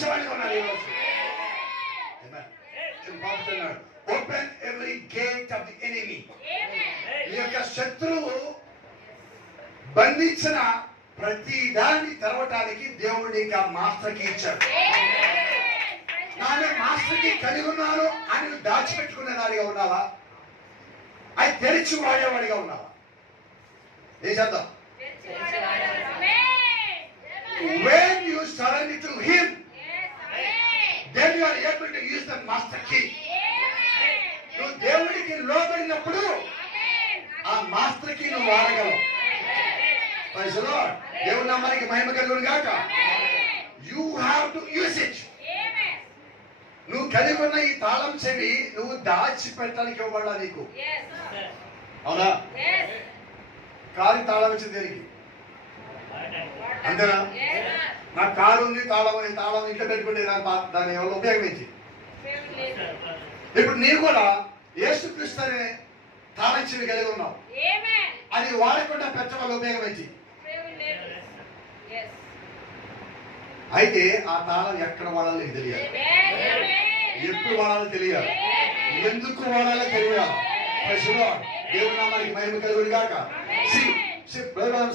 తెరిచేవాడిగా ఉన్నారు ఈరోజు open every gate of the enemy ఈ యొక్క శత్రువు బంధించిన ప్రతి దాన్ని తెరవటానికి దేవుడు నీకు మాస్టర్కి ఇచ్చాడు. నాన్న మాస్టర్కి కలిగి ఉన్నాను అని దాచిపెట్టుకునే దానిగా ఉన్నావా? అది తెరిచి వాడేవాడిగా ఉన్నావా? ఏం చేద్దాం? when you surrender to him నువ్వు దేవుడికి లోబడినప్పుడు ఆ మాస్టర్కి నువ్వు వాడగలవు. Lord. దేవుడి నామానికి మహిమ కలుగును గాక. You have to use it నువ్వు కలిగి ఉన్న ఈ తాళం చెవి నువ్వు దాచిపెట్టడానికి ఇవ్వబడా నీకు? అవునా? కారు తాళం ఇచ్చింది దేనికి అంతేనా? నా కారు ఉంది తాళం తాళం ఇంట్లో పెట్టుకుంటే దాని పా- దాని ఎవరు ఉపయోగించి. ఇప్పుడు నీవు కూడా యేసుక్రీస్తు అనే తాళం కలిగి ఉన్నావు. అది వాడకుండా పెట్టవల్ల ఉపయోగించి. అయితే ఆ తాళం ఎక్కడ వాడాలో నీకు తెలియాలి. ఎప్పుడు వాడాలో తెలియాలి. ఎందుకు వాడాలో తెలియాలి. దేవుడు నామానికి మహిమ కలుగుడు కాక సి సి Brother